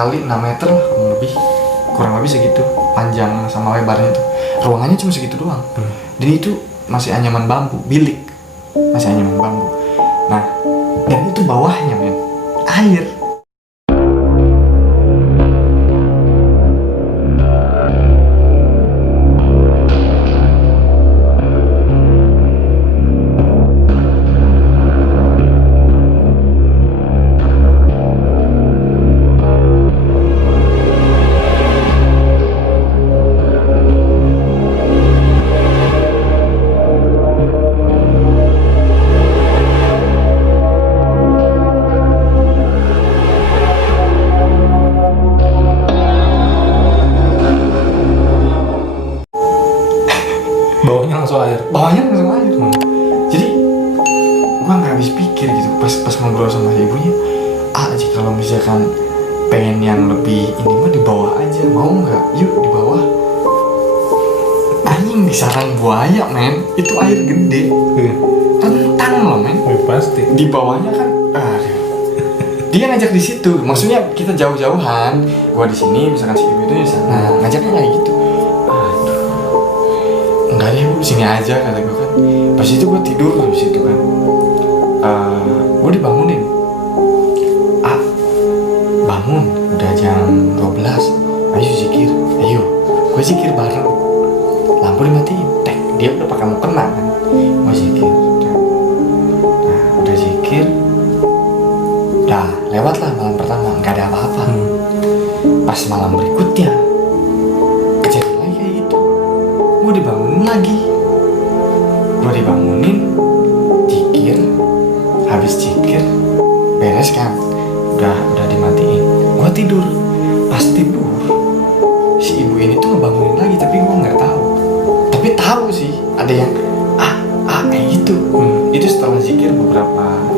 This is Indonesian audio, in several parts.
kali 6 meter lah kurang lebih segitu panjang sama lebarnya tuh. Ruangannya cuma segitu doang. Dan itu masih anyaman bambu, bilik masih anyaman bambu. Nah, dan itu bawahnya men air. Bawahnya langsung air. Jadi gua nggak habis pikir gitu pas ngobrol sama ibunya. Aja kalau misalkan pengen yang lebih ini mah di bawah aja, mau nggak? Yuk di bawah. Anjing di sarang buaya men, itu air gede, rentang loh men. Pasti. Di bawahnya kan, dia ngajak di situ. Maksudnya kita jauh-jauhan. Gua di sini, misalkan si ibu itu di sana. Ngajaknya kayak gitu. Enggak deh bu, sini aja kata gue kan. Pas itu gue tidur di situ kan. Gue dibangunin. Bangun, udah jam 12. Ayo zikir, ayo. Gue zikir bareng. Lampu dimatiin, dia udah pakai mukena kan. Gue zikir. Nah, udah zikir. Udah lewat lah malam pertama, nggak ada apa-apa. Pas malam berikutnya, kejadian lagi kayak gitu. Gue dibangunin lagi. Gue dibangunin, zikir, habis zikir, beres kan, udah dimatiin. Gue tidur. Pas tidur, si ibu ini tuh ngebangunin lagi, tapi gue nggak tahu. Tapi tahu sih, ada yang kayak gitu. Itu setelah zikir beberapa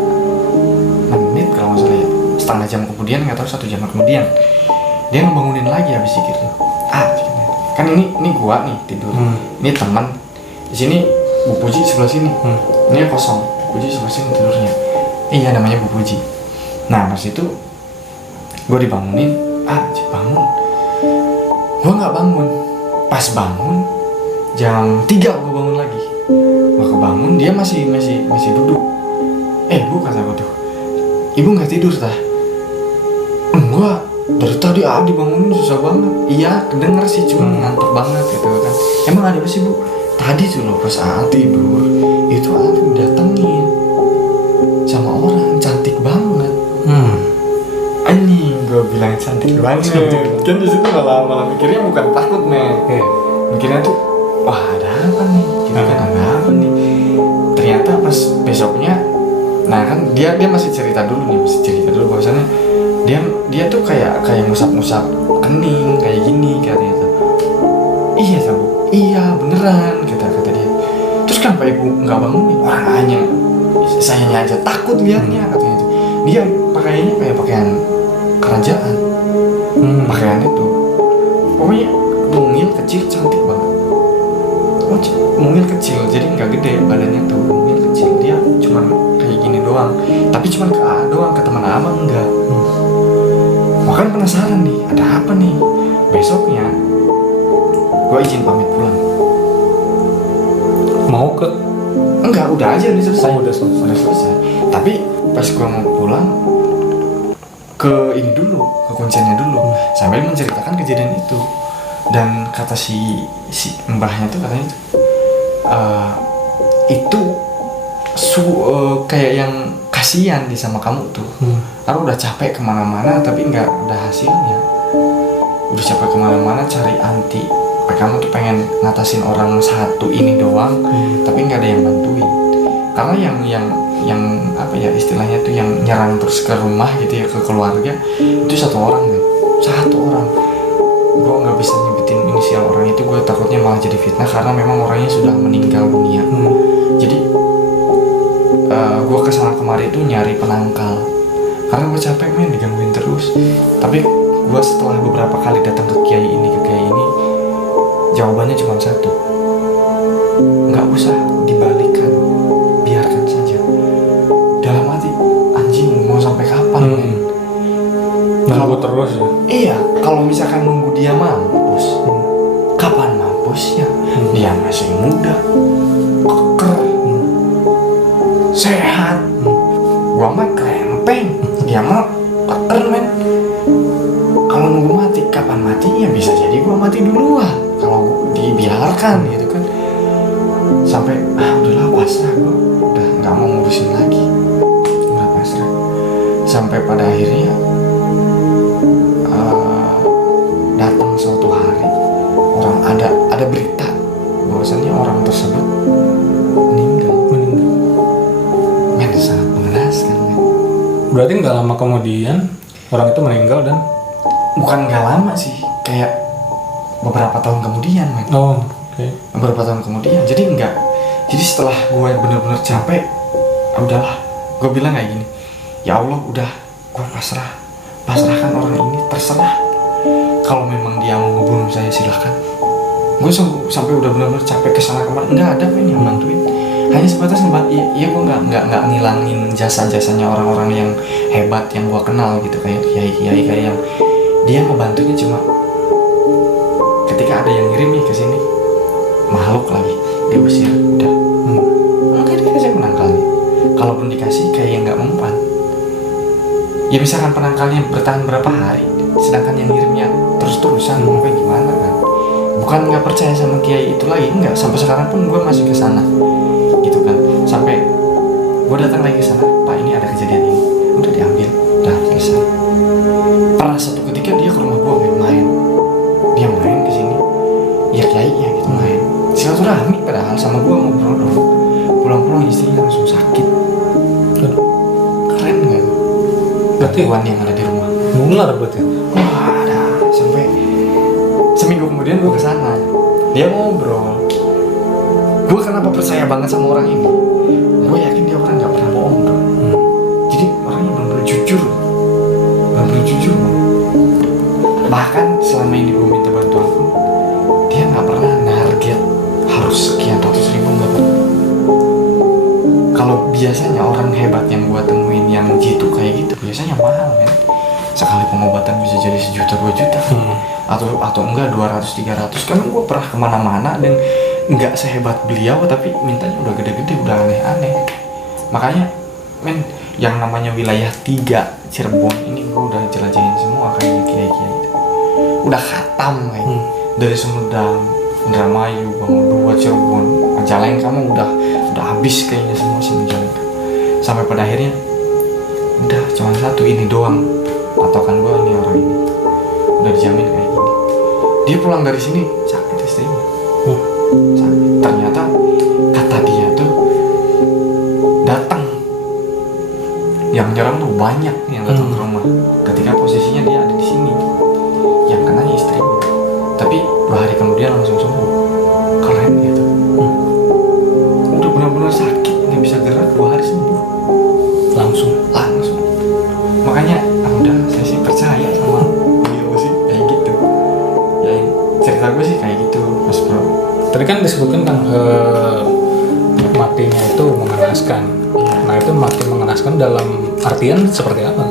menit kalau nggak salah ya, setengah jam kemudian, nggak tahu 1 jam kemudian, dia ngebangunin lagi habis zikir tuh. Kan ini gua nih tidur, ini teman di sini, Bu Puji sebelah sini, ini kosong, Bu Puji sebelah sini tidurnya. Iya namanya Bu Puji. Nah pas itu gua dibangunin, bangun. Gua nggak bangun. Pas bangun jam 3 gua bangun lagi. Gua kebangun, dia masih duduk. Bu kata gua tuh, ibu nggak tidur tah? Enggak. Dari tadi dibangunin susah banget. Iya kedenger sih, cuma ngantuk banget gitu kan. Emang ada apa sih bu? Tadi tuh loh pas tidur itu didatengin sama orang cantik banget. Anjing gue bilang cantik banget. Kan di situ malah mikirnya bukan takut nih. Mikirnya tuh wah ada apa nih? Kita kan ada apa nih? Ternyata pas besoknya, nah kan dia masih cerita dulu bahwasannya dia tuh kayak ngusap-ngusap kening kayak gini katanya tuh. Iya bu, iya beneran kata dia. Terus kenapa ibu nggak bangunin? Orangnya sayanya aja takut liatnya katanya tuh. Dia pakaiannya kayak pakaian kerajaan, pakaiannya tuh pokoknya mungil kecil cantik banget. Mungil kecil jadi nggak gede badannya tuh, mungil kecil. Dia cuman kayak gini doang, tapi cuman ke A doang, ke teman abang enggak. Makanya penasaran nih, ada apa nih? Besoknya gue izin pamit pulang. Mau ke? Enggak, udah aja udah selesai. Udah selesai. Tapi pas gue mau pulang ke ini dulu, ke kuncinya dulu, sambil menceritakan kejadian itu. Dan kata si mbahnya tuh katanya tuh, itu kayak yang kasihan di sama kamu tuh. Aku udah capek kemana-mana tapi nggak ada hasilnya. Udah capek kemana-mana cari anti. Kamu tuh pengen ngatasin orang satu ini doang, tapi nggak ada yang bantuin. Karena yang apa ya istilahnya tuh yang nyerang terus ke rumah gitu ya, ke keluarga itu satu orang nih, satu orang. Gue nggak bisa nyebutin inisial orang itu, gue takutnya malah jadi fitnah karena memang orangnya sudah meninggal dunia. Jadi gue kesana kemari itu nyari penangkal karena gue capek men digangguin terus. Tapi gue setelah beberapa kali datang ke kiai ini jawabannya cuma satu, nggak usah dibalikan, biarkan saja. Dalam hati anjing mau sampai kapan men? Nunggu terus ya. Iya, kalau misalkan nunggu dia mampus, kapan mampusnya? Dia masih muda, keker, sehat. Gua mah krempeng, dia mah keker men. Kalau nunggu mati, kapan matinya? Bisa jadi gua mati duluan kalau dibiarkan gitu kan. Sampai udahlah pasrah, gua udah nggak mau ngurusin lagi, udah pasrah. Sampai pada akhirnya datang suatu hari orang ada berita bahwasannya orang tersebut meninggal. Men, sangat mengenaskan men. Berarti nggak lama kemudian orang itu meninggal dan Bukan nggak lama sih, kayak beberapa tahun kemudian men. Oke. Beberapa tahun kemudian, jadi setelah gue bener-bener capek, udahlah, gue bilang kayak gini, ya Allah udah, gue pasrahkan orang ini, terserah. Kalau memang dia mau ngebunuh saya silahkan. Gue sampai udah benar-benar capek kesana kemari, nggak ada men yang bantuin. Hanya sebatas ngebantu. Iya gue nggak ngilangin jasa-jasanya orang-orang yang hebat yang gue kenal gitu, kayak kiai kayak yang dia ngebantunya cuma ketika ada yang ngirim nih ke sini, makhluk lagi diusir, udah. Oke, dikasih penangkalnya. Kalaupun dikasih kayak yang nggak mempan. Ya misalkan penangkalnya bertahan berapa hari, sedangkan yang ngirimnya terus-terusan, mau kayak gimana kan? Bukan nggak percaya sama kiai itu lagi, enggak. Sampai sekarang pun gue masih ke sana, gitu kan. Sampai gue datang lagi ke sana, Pak ini ada kejadian ini, udah diambil, udah selesai. Pernah satu ketika dia ke rumah gue main, dia main ke sini, ya kiainya gitu main. Silaturahmi padahal sama gue ngobrol dong. Pulang-pulang istrinya langsung sakit. Keren nggak? Gangguan yang ada di rumah. Nular berarti. Wah, ada. Sampai seminggu kemudian gue kesana, dia ngobrol. Gue kenapa percaya banget sama orang ini? Gue yakin dia orang nggak pernah bohong bro. Jadi orangnya benar-benar jujur, benar-benar jujur bro. Bahkan selama ini gue minta bantuan pun, dia nggak pernah target harus sekian ratus ribu, nggak pernah. Kalau biasanya orang hebat yang gue temuin yang jitu kayak gitu biasanya mahal kan. Sekali pengobatan bisa jadi 1 juta 2 juta atau enggak 200-300. Karena gue pernah kemana-mana dan nggak sehebat beliau tapi mintanya udah gede-gede, udah aneh-aneh. Makanya men, yang namanya wilayah 3 Cirebon ini gue udah jelajahin semua kayak kiai-kiai itu. Udah khatam kayaknya. Dari Sumedang, Indramayu, Bangun 2, Cirebon, Majalengka kamu udah habis kayaknya semua Majalengka. Sampai pada akhirnya udah cuma satu ini doang patokan gue, ini orang ini udah dijamin kayak gini. Dia pulang dari sini sakit istrinya, sakit. Ternyata kata dia tuh datang yang nyerang tuh banyak yang datang ke rumah ketika posisinya dia ada di sini, yang kenanya istrinya. Tapi 2 hari kemudian langsung sembuh. Keren gitu. Udah benar-benar sakit nggak bisa gerak, 2 hari sembuh langsung. Makanya udah, saya sih percaya sama beliau sih kayak gitu. Ya cerita gue sih kayak gitu mas bro. Tadi kan disebutkan kan matinya itu mengenaskan. Nah itu mati mengenaskan dalam artian seperti apa?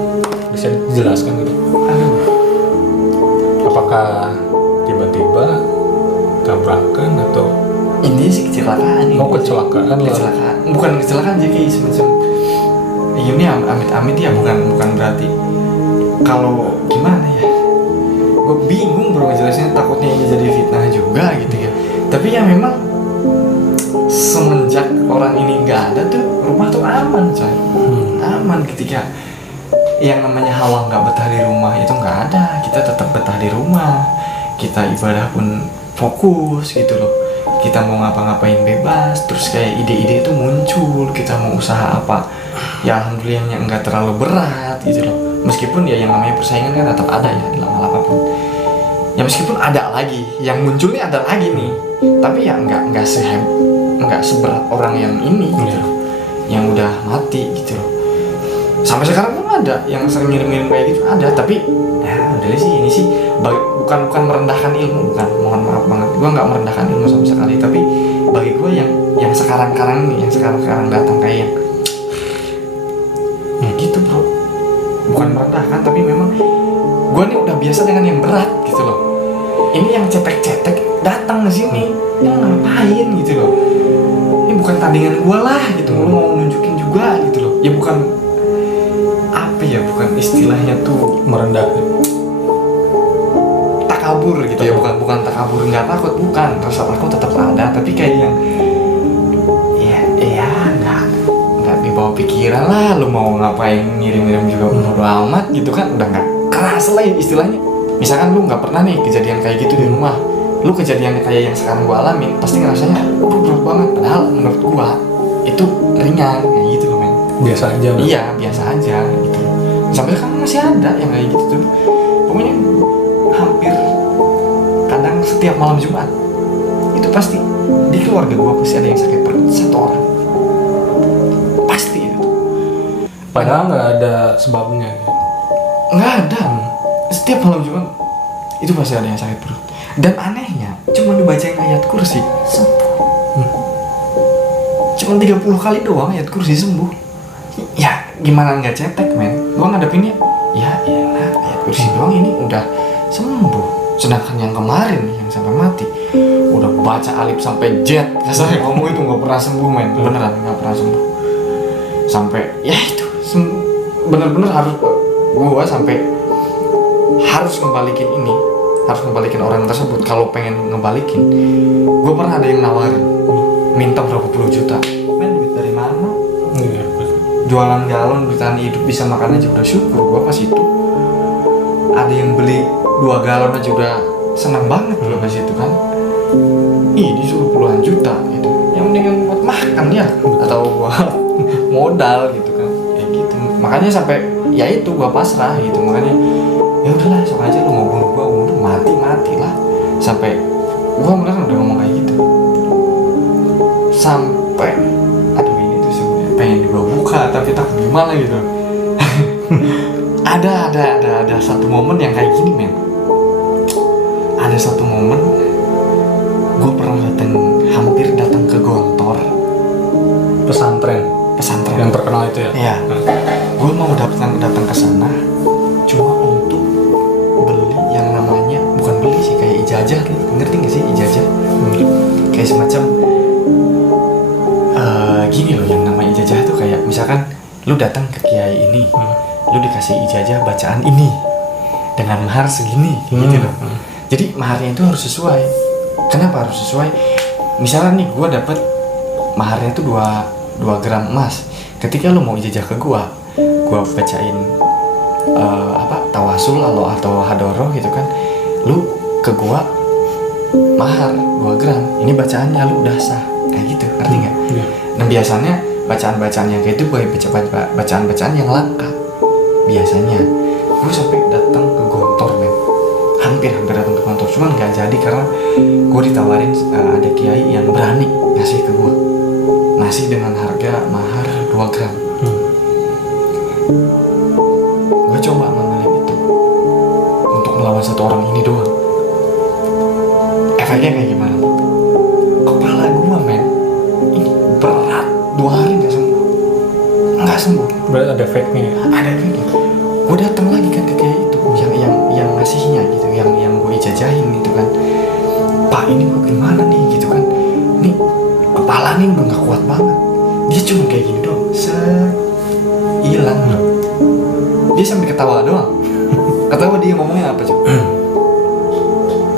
Bisa dijelaskan gitu? Apakah tiba-tiba tabrakan atau ini sih kecelakaan? Kecelakaan. Bukan kecelakaan, jadi semacam ini amit-amit ya, bukan berarti. Kalau gimana ya, gue bingung bro jelasnya, takutnya ini jadi fitnah juga gitu ya. Tapi ya memang semenjak orang ini nggak ada tuh rumah tuh aman coy. Aman ketika yang namanya hawa nggak betah di rumah itu nggak ada, kita tetap betah di rumah, kita ibadah pun fokus gitu loh. Kita mau ngapa-ngapain bebas, terus kayak ide-ide itu muncul, kita mau usaha apa ya alhamdulillahnya nggak terlalu berat gitu loh. Meskipun ya yang namanya persaingan kan tetap ada ya dalam hal apapun ya, meskipun ada lagi yang munculnya ada lagi nih, tapi ya nggak seberat orang yang ini gitu loh, yang udah mati gitu loh. Sampai sekarang pun ada yang sering ngirim-ngirim kayak gitu, ada. Tapi ya udah sih, ini sih bukan merendahkan ilmu, bukan, mohon maaf banget, gue nggak merendahkan ilmu sama sekali. Tapi bagi gue yang sekarang ini, yang sekarang datang kayak ya gitu bro, bukan merendahkan, tapi memang gue nih udah biasa dengan yang berat gitu loh. Ini yang cetek-cetek datang ke sini, yang ngapain gitu loh. Ini bukan tandingan gue lah gitu, lu mau nunjukin juga gitu loh. Ya bukan apa ya, bukan istilahnya tuh Merendahkan. takabur gitu ya, bukan takabur, nggak takut, bukan, rasa takut tetap ada, tapi kayak yang ya nggak dibawa pikiran lah, lu mau ngapain ngirim juga bodo amat gitu kan, udah nggak keras lah istilahnya. Misalkan lu nggak pernah nih kejadian kayak gitu di rumah, lu kejadian kayak yang sekarang gua alamin pasti ngerasanya berat banget, padahal menurut gua itu ringan kayak gitu loh men. Biasa aja. Iya biasa aja gitu. Sampai kan masih ada yang kayak gitu tuh. Pokoknya hampir kadang setiap malam Jumat itu pasti di keluarga gua pasti ada yang sakit perut satu orang. Pasti itu. Padahal nggak ada sebabnya. Nggak ada. Setiap malam Jumat itu pasti ada yang sakit perut. Dan anehnya cuma dibacain ayat kursi sembuh. Cuma 30 kali doang ayat kursi sembuh. Ya gimana nggak cetek men. Gua ngadepinnya ya elah ayat kursi doang ini udah sembuh. Sedangkan yang kemarin yang sampai mati udah baca alif sampai jet, kasarnya ngomong itu nggak pernah sembuh men. Beneran nggak pernah sembuh. Sampai ya itu bener-bener harus gua sampai harus ngebalikin ini, harus ngebalikin orang tersebut. Kalau pengen ngebalikin, gue pernah ada yang nawarin minta berapa puluh juta, men duit dari mana? Jualan galon bertahan hidup bisa makan aja udah syukur gue pas itu. Ada yang beli 2 galon aja udah senang banget gue pas itu kan. Ih disuruh puluhan juta gitu, yang mendingan buat makan ya atau buat modal gitu kan, kayak gitu. Makanya sampai ya itu gue pasrah gitu, makanya ya udahlah sok aja lu mau bunuh gua udah mati lah. Sampai gua beneran udah ngomong kayak gitu. Sampai aduh ini tuh sebenarnya pengen gua buka tapi takut gimana gitu. ada satu momen yang kayak gini men. Ada satu momen gua pernah hampir datang ke Gontor Pesantren yang terkenal itu ya. Iya. Gua mau datang ke sana cuma untuk beli yang namanya, bukan beli sih, kayak ijazah, ngerti gak sih ijazah? Kayak semacam gini loh, yang namanya ijazah tuh kayak misalkan lu datang ke kiai ini, lu dikasih ijazah bacaan ini dengan mahar segini gitu loh. Jadi maharnya itu harus sesuai. Kenapa harus sesuai? Misalnya nih gua dapet maharnya itu 2 gram emas. Ketika lu mau ijazah ke gua bacain tawasul atau hadoroh gitu kan, lu ke gua mahar 2 gram, ini bacaannya lu udah sah kayak gitu, ngerti nggak? Dan biasanya bacaan-bacaan yang kayak itu bacaan-bacaan yang langka biasanya. Gue sampai datang ke Gontor men, hampir datang ke Gontor, cuman nggak jadi karena gue ditawarin ada kiai yang berani ngasih ke gue, ngasih dengan harga mahar 2 gram. Gue coba ngambilin itu untuk melawan satu orang ini doang. Efeknya kayak gimana? Kepala gue men ini berat 2 hari nggak sembuh. Berarti ada efeknya. Ada efeknya. Gue datang lagi kan ke kayak itu yang ngasihnya gitu, yang gue ijajahin gitu kan. Pak ini gue gimana nih gitu kan? Nih kepala nih udah nggak kuat banget. Dia cuma kayak gini doang, hilang. Dia sampai ketawa doang. Ketawa dia ngomongnya apa coba?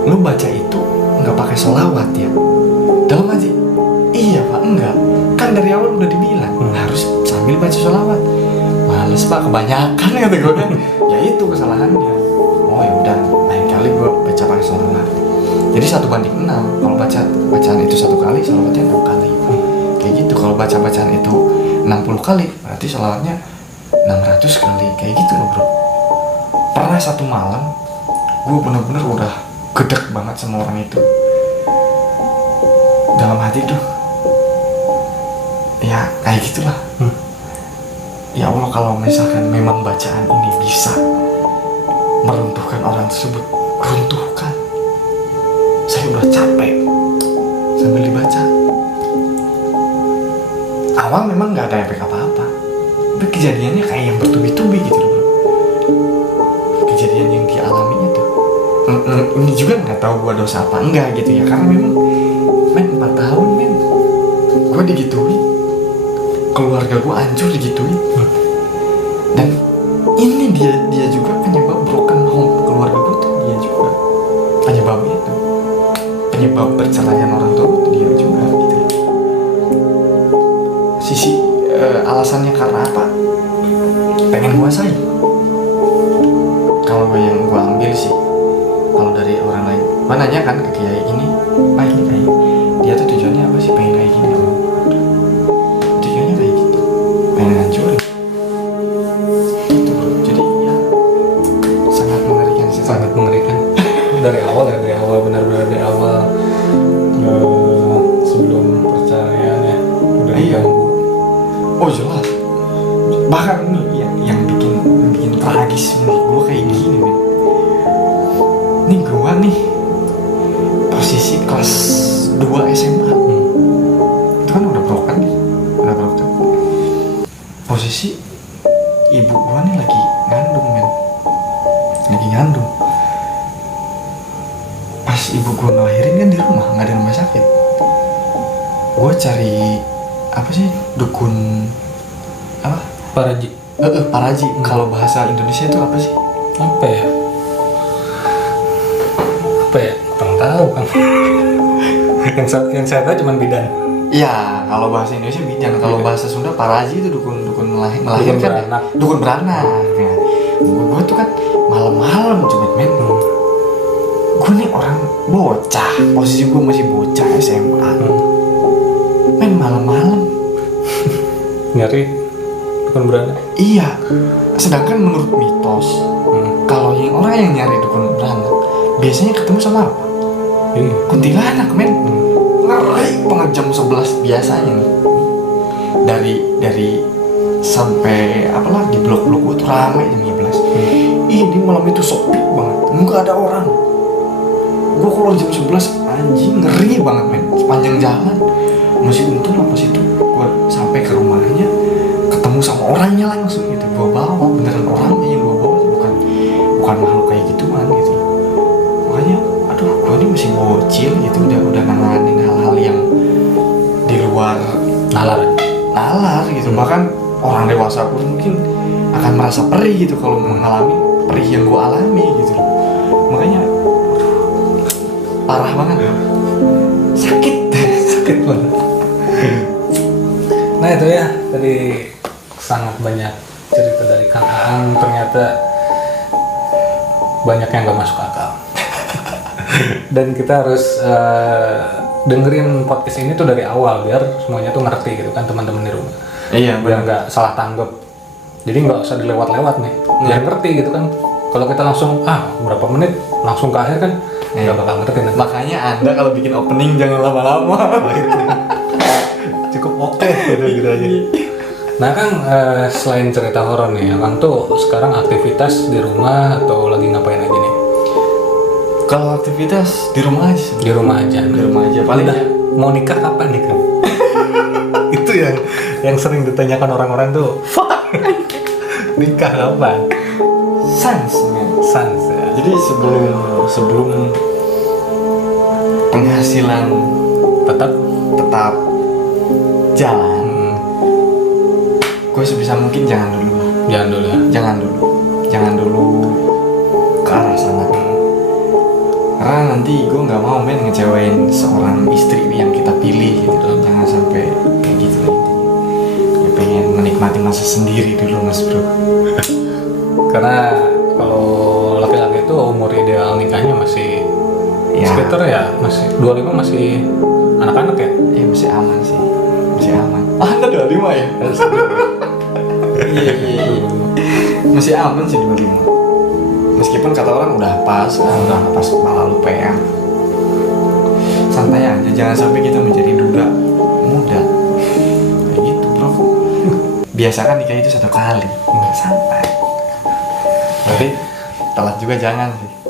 Lu baca itu nggak pakai sholawat ya? Dalam aja. Iya pak, enggak. Kan dari awal udah dibilang harus sambil baca sholawat. Males pak, kebanyakan kata gue kan. Ya itu kesalahannya. Oh ya udah, lain kali gue baca pakai sholawat. Jadi 1:6. Kalau bacaan itu 1 kali, sholawatnya 6 kali. Kayak gitu. Kalau bacaan itu 60 kali, berarti sholawatnya 600 kali. Kayak gitu loh bro. Pernah satu malam gue bener-bener udah gedek banget sama orang itu. Dalam hati tuh ya kayak gitulah. Ya Allah, kalau misalkan memang bacaan ini bisa meruntuhkan orang tersebut, runtuhkan. Saya udah capek sambil dibaca. Awal memang gak ada efek apa-apa, tapi kejadiannya kayak yang bertubi-tubi gitu loh bro. Kejadian yang dialaminya tuh ini juga nggak tahu gue dosa apa enggak gitu ya, karena memang men 4 tahun men gue digituin, keluarga gue hancur digituin. Dan ini dia juga penyebab broken home keluarga gue tuh, dia juga penyebabnya itu, penyebab perceraian orang tua itu dia juga gitu. Sisi alasannya karena apa? Pengen kuasai. Kalau yang gue ambil sih, kalau dari orang lain, gue nanya kan ke kiai ini, pak ini kayak dia tuh tujuannya apa sih pengen kayak gini? Tujuannya kayak gitu, pengen hancurin. Gitu bro. Jadi ya sangat mengerikan sih. Sangat mengerikan. Dari awal benar-benar dari awal sebelum perceraian ya udah diganggu. Oh jelas. Bahkan ini yang bikin tragis menurut gue kayak gini men. Nih gue nih posisi kelas 2 SMA. Itu kan udah broken. Posisi ibu gue nih lagi ngandung men. Lagi ngandung. Pas ibu gue ngelahirin kan di rumah, nggak di rumah sakit. Gue cari apa sih, dukun apa? Paraji. Paraji. Kalau bahasa Indonesia itu apa sih? Apa ya? Kurang tahu kan. yang saya tahu cuma bidan. Iya, kalau bahasa Indonesia bidan. Kalau bahasa Sunda paraji itu dukun melahirkan. Dukun beranak. Ya. Gue tuh kan malam-malam coba men. Gue nih orang bocah, posisi gue masih bocah SMA. Men malam-malam nyari dukun beranak. Iya. Sedangkan menurut mitos, kalau yang orang yang nyari dukun beranak biasanya ketemu sama apa? Kuntilanak men. Ngeri banget jam 11 biasanya nih. Dari sampai apalah di blok-blok gue tuh ramai jam 11. Ini malam itu sepi banget, nggak ada orang. Gue keluar jam 11 anjing ngeri banget men. Sepanjang jalan masih untung lah pas itu gue sampai ke rumahnya ketemu sama orangnya langsung gitu. Gue bawa beneran orangnya yang gue bawa, bukan makhluk kayak gituan gitu. Makanya aduh gue ini masih bocil gitu, udah nanganin hal-hal yang di luar nalar gitu. Bahkan orang dewasa pun mungkin akan merasa perih gitu kalau mengalami perih yang gue alami gitu. Makanya parah banget ya. Sakit banget. Nah itu ya, tadi sangat banyak cerita dari Kang Aang, ternyata banyak yang gak masuk akal. Dan kita harus dengerin podcast ini tuh dari awal biar semuanya tuh ngerti gitu kan teman-teman di rumah. Iya, biar nggak salah tanggap. Jadi nggak usah dilewat-lewat nih, biar ngerti gitu kan. Kalau kita langsung berapa menit langsung ke akhir kan nggak bakal ngerti nanti. Makanya Anda kalau bikin opening jangan lama-lama. Cukup oke gitu aja. Nah Kang, selain cerita horor nih, Kang tuh sekarang aktivitas di rumah atau lagi ngapain aja nih? Kalau aktivitas di rumah aja sih. Di rumah aja. Paling udah mau nikah kapan nih Kang? Itu yang sering ditanyakan orang-orang tuh. Nikah kapan? Sans ya. Jadi sebelum penghasilan tetap jalan, gue sebisa mungkin jangan dulu ya. Jangan dulu ke arah sana. Karena nanti gue nggak mau ngecewain seorang istri yang kita pilih gitu. Jangan sampai kayak gitu lah intinya. Ya pengen menikmati masa sendiri dulu mas bro. Karena kalau laki-laki itu umur ideal nikahnya masih sekitar ya masih 25, masih anak-anak ya? Iya masih aman sih, masih aman. Anda 25 ya? Iya. Masih aman sih 25. Meskipun kata orang udah pas malah lu PM. Santai aja, jangan sampai kita menjadi duda muda. Kayak gitu bro. Biasakan nikah itu 1 kali, santai. Tapi telat juga jangan sih.